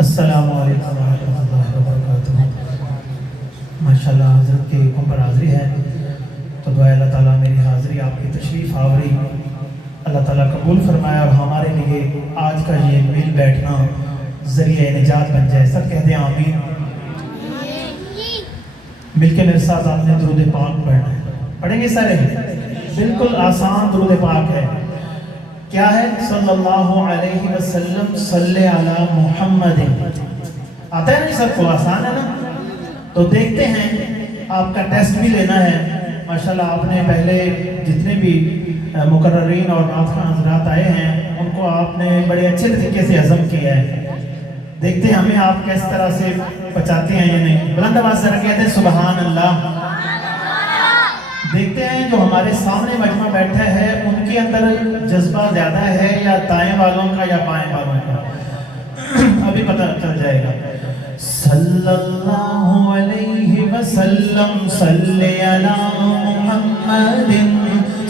السلام علیکم ورحمۃ اللہ وبرکاتہ۔ ماشاءاللہ حضرت کے حکم پر حاضری ہے تو دعا اللہ تعالیٰ میری حاضری آپ کی تشریف آوری اللہ تعالیٰ قبول فرمایا اور ہمارے لیے آج کا یہ مل بیٹھنا ذریعہ نجات بن جائے۔ سب کہتے ہیں آمین۔ مل کے میرے ساتھ آپ نے درود پاک پڑھنا ہے، پڑھیں گے سارے؟ بالکل آسان درود پاک ہے، کیا ہے؟ صلی اللہ علیہ وسلم صلی علی محمد۔ آتا ہے نا سب کو؟ آسان ہے نا؟ تو دیکھتے ہیں، آپ کا ٹیسٹ بھی لینا ہے۔ ماشاءاللہ آپ نے پہلے جتنے بھی مقررین اور نعت خواں حضرات آئے ہیں ان کو آپ نے بڑے اچھے طریقے سے ہضم کیا ہے۔ دیکھتے ہیں ہمیں آپ کس طرح سے بچاتے ہیں یا نہیں۔ بلند آواز سے کہتے ہیں سبحان اللہ۔ دیکھتے ہیں جو ہمارے سامنے مجمع بیٹھا ہے ان کے اندر جذبہ زیادہ ہے یا دائیں والوں کا یا بائیں والوں کا، ابھی پتہ چل جائے گا۔ صلی اللہ علیہ وسلم صلی علی محمد،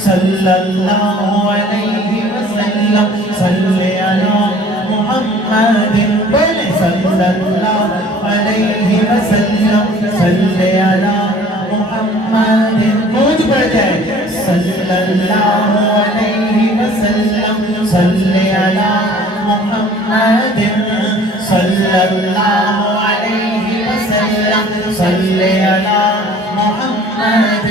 صلی اللہ علیہ وسلم صلی علی محمد، صلی اللہ علیہ وسلم صلی علی محمد۔ موج بڑھ جائے، صلی اللہ علیہ وسلم صلی علی محمد، صلی اللہ علیہ وسلم صلی علی محمد۔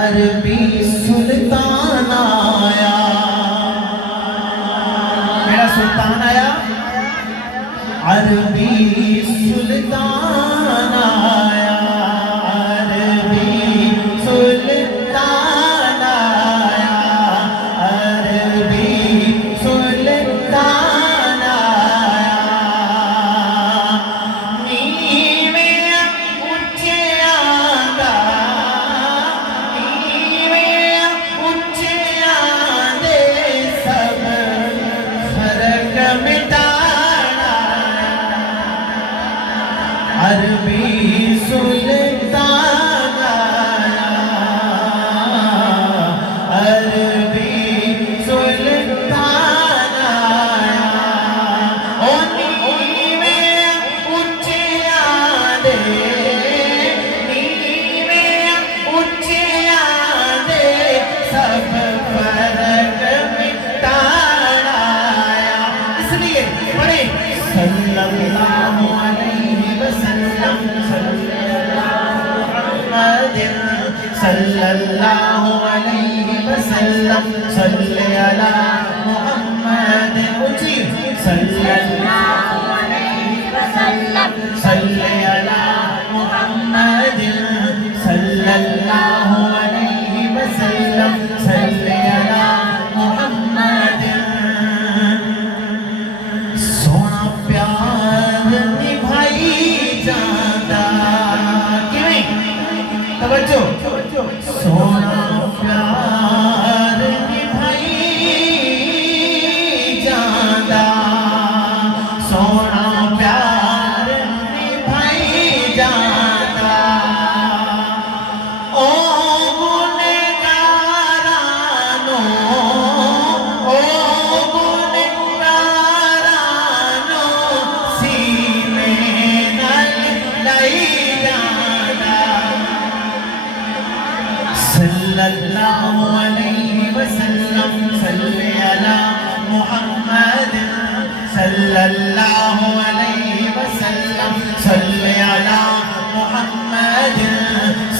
عربی سلطان آیا، میرا سلطان آیا، عربی سلطان آیا، عربی سلطان آیا، عربی سلطان آیا۔ نیویں اونچیاں دا، نیویں اونچیاں دے سب فرق مٹانا، عربی سلطان آیا، عربی سلطان آیا۔ او نیویں اونچیاں دے، نیویں اونچیاں دے سب فرق مٹانا آیا۔ اس لیے پڑھیں صلی اللہ علیہ وسلم صلی علی محمد، صلی اللہ علیہ وسلم صلی علی محمد، اونچی، صلی اللہ علیہ وسلم صلی علی محمد، صلی اللہ علیہ وسلم صلی علی محمد۔ سونا پیار نبھائی جاندہ، کیویں؟ توجہ، سونا پیار نبھائی جاندہ، سونا پیار نبھائی جاندہ۔ او گنہگارانو، او گنہگارانو سینے نال لائی جانا۔ صلی اللہ علیہ وسلم صلی علی محمد، صلی اللہ علیہ وسلم صلی علی محمد،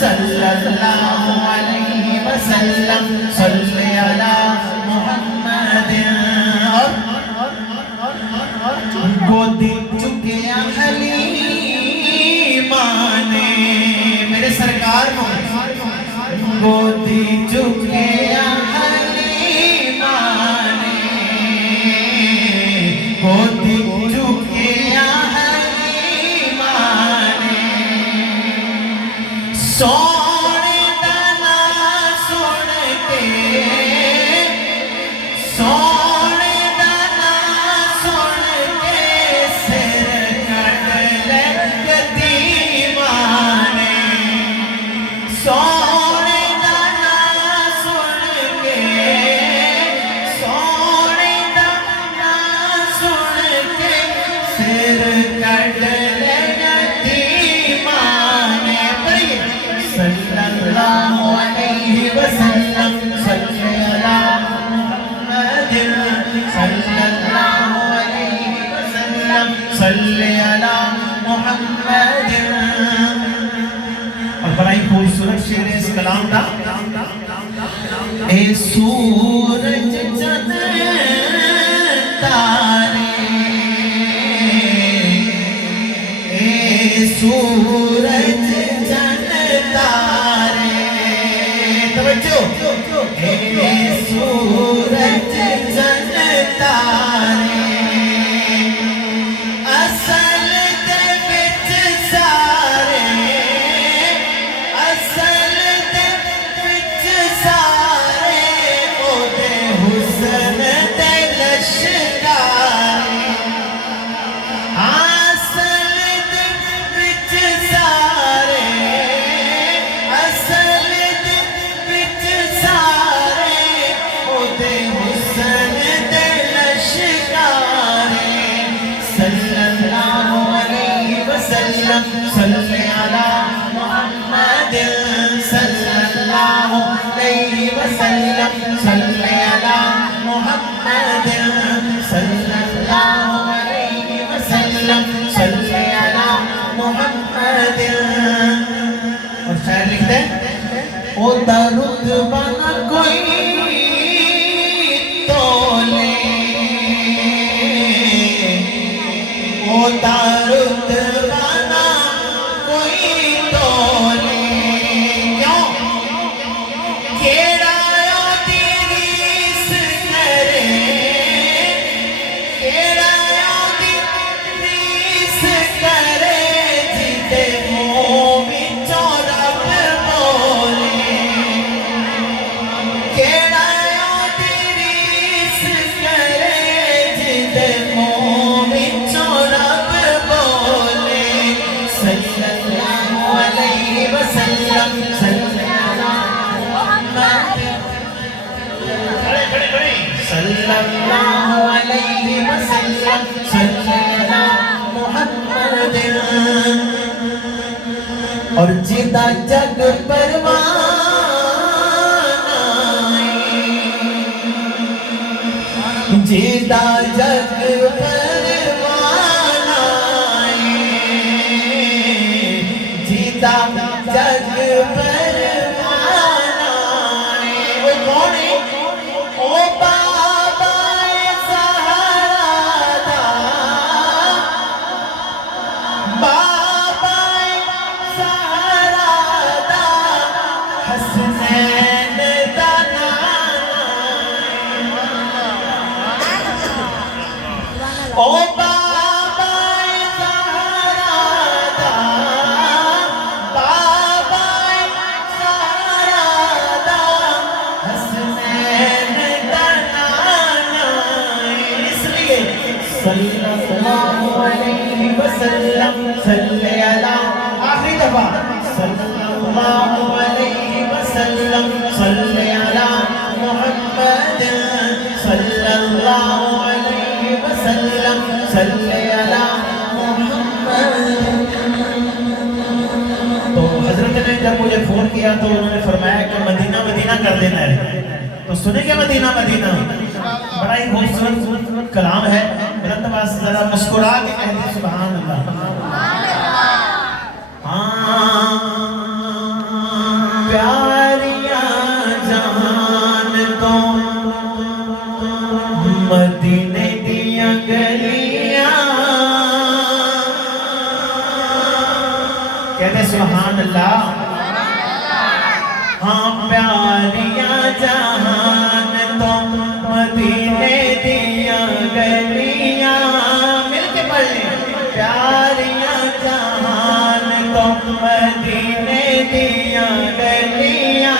صلی اللہ علیہ وسلم صلی علی محمد۔ گودی چکیا حلیمہ نے میرے سرکار کو، گودی چکیا حلیمہ نے، گودی چکیا کلام دا اے سورج چند تارے اے سورج چند تارے توجہ اے سورج چند تارے اصل دے وچ سارے اصل دے وچ سارے او دے حسن دے لشکارے اصل دے وچ سارے اصل دے وچ سارے او دے حسن دے لشکارے صلی اللہ علیہ وسلم صلی علی محمد صلی اللہ علیہ وسلم صلی علی محمد صلی اللہ علیہ وسلم صلی علی محمد اور شاعر لکھتے ہیں او درود بنا کوئی تولے او درود بنا کوئی تولے کیوں کیڑا دی ریس کرے کیڑا دی ریس کرے جتے منہ وچوں رب بولے کیڑا دی ریس کرے جتے منہ وچوں رب بولے صلی اللہ علیہ وسلم صلی صلی اللہ علیہ وسلم صلی اللہ محمد اور جدا جگ پروان آئے جدا جگ پروان آئے جدا جگ پروان آئے وہ کون ہے او بابا زہرا دا بابا زہرا دا حسنین دا نانا او بابا زہرا دا بابا زہرا دا حسنین دا نانا اس لیے صلی اللہ علیہ وسلم صلی علی آخری دفعہ صلی اللہ علیہ وسلم صلی علی محمد صلی اللہ علیہ وسلم صلی علی محمد تو حضرت نے جب مجھے فون کیا تو انہوں نے فرمایا کہ مدینہ مدینہ کر دینا ہے تو سنیں گے مدینہ مدینہ بڑا ہی خوبصورت کلام ہے بلند آواز سے ذرا مسکرا کے کہہ دیں سبحان اللہ پیاریاں جہان تو مدینے دیاں گلیاں کہتے ہیں سبحان اللہ ہاں پیاریاں جہان تو مدینے دیاں گلیاں مل کے پڑھ لیں پیاریاں جہان تو مدینے دیاں گلیاں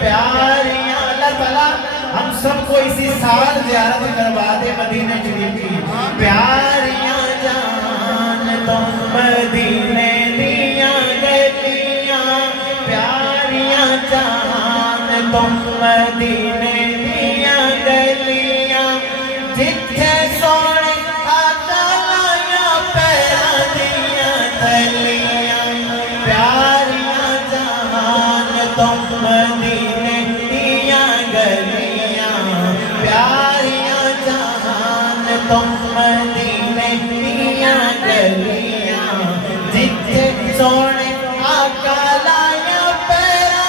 پیاریاں اللہ تعالیٰ ہم سب کو اسی سال زیارت کروا دے مدینہ شریف کی پیاریاں جہان تو مدینے دیاں گلیاں پیاریاں جہان تو مدینے دیاں گلیاں جتھے سونے آقا لایا پیرا دیاں تلیاں پیاریاں جہان تو مدینے دیاں گلیاں پیاریاں جہان تو مدینے دیاں گلیاں جتھے سونے آقا لایا پیرا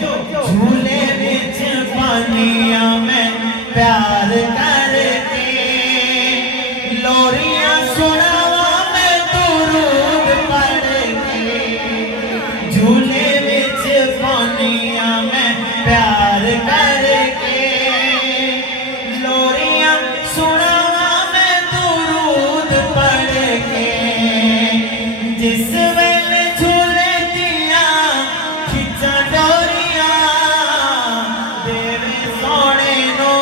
جھولے وچ پانیاں میں پیار کر کے لوریاں سناواں میں درود پڑھ کے جھولے وچ پانیاں میں پیار کر کے لوریاں سناواں میں درود پڑھ کے جس ویلے جھولے دیاں کھچاں ڈوریاں دیوے سونے نو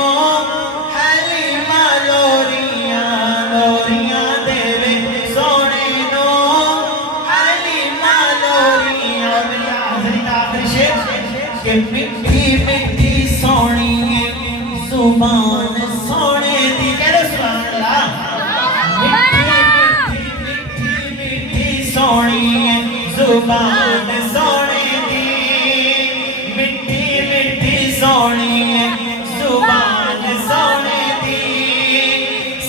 حلیمہ لوریاں لوریاں دیوے سونے نو حلیمہ لوریاں میری حاضری کا آخری شعر کہ مٹھی مٹھی سونی ہے زبان سونے دی کہہ رہے سبحان اللہ مٹھی مٹھی سونی ہے زبان سونے دی مٹھی مٹھی سونی ہے زبان سونے دی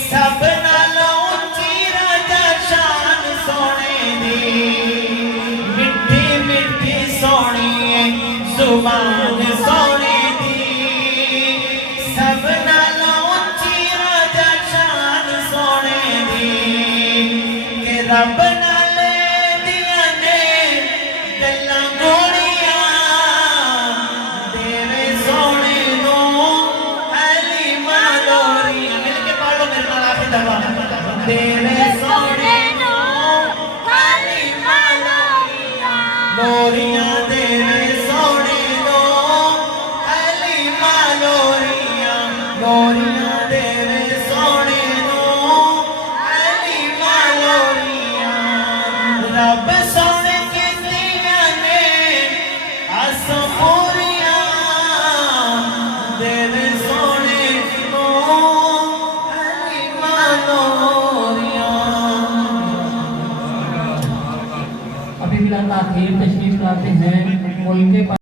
سب نالوں اونچی راجا شان سونے دی مٹھی مٹھی سونی ہے زبان سونے دی سب نالوں اونچی راجا شان سونے دی کہ رب نالے دیاں نے گلاں گوڑیاں دیوے سونے نو حلیمہ لوریاں مل کے پڑھ لو میرے نال آخری دفعہ دیوے سونے نو حلیمہ لوریاں لوریاں دیوے سونے نو حلیمہ لوریاں لوریاں دیوے سونے نو حلیمہ لوریاں رب سونے کیتیاں نے آساں پوریاں دیوے سونے نو حلیمہ لوریاں ابھی فی الحال تاخیر تشریف لاتے ہیں ملک کے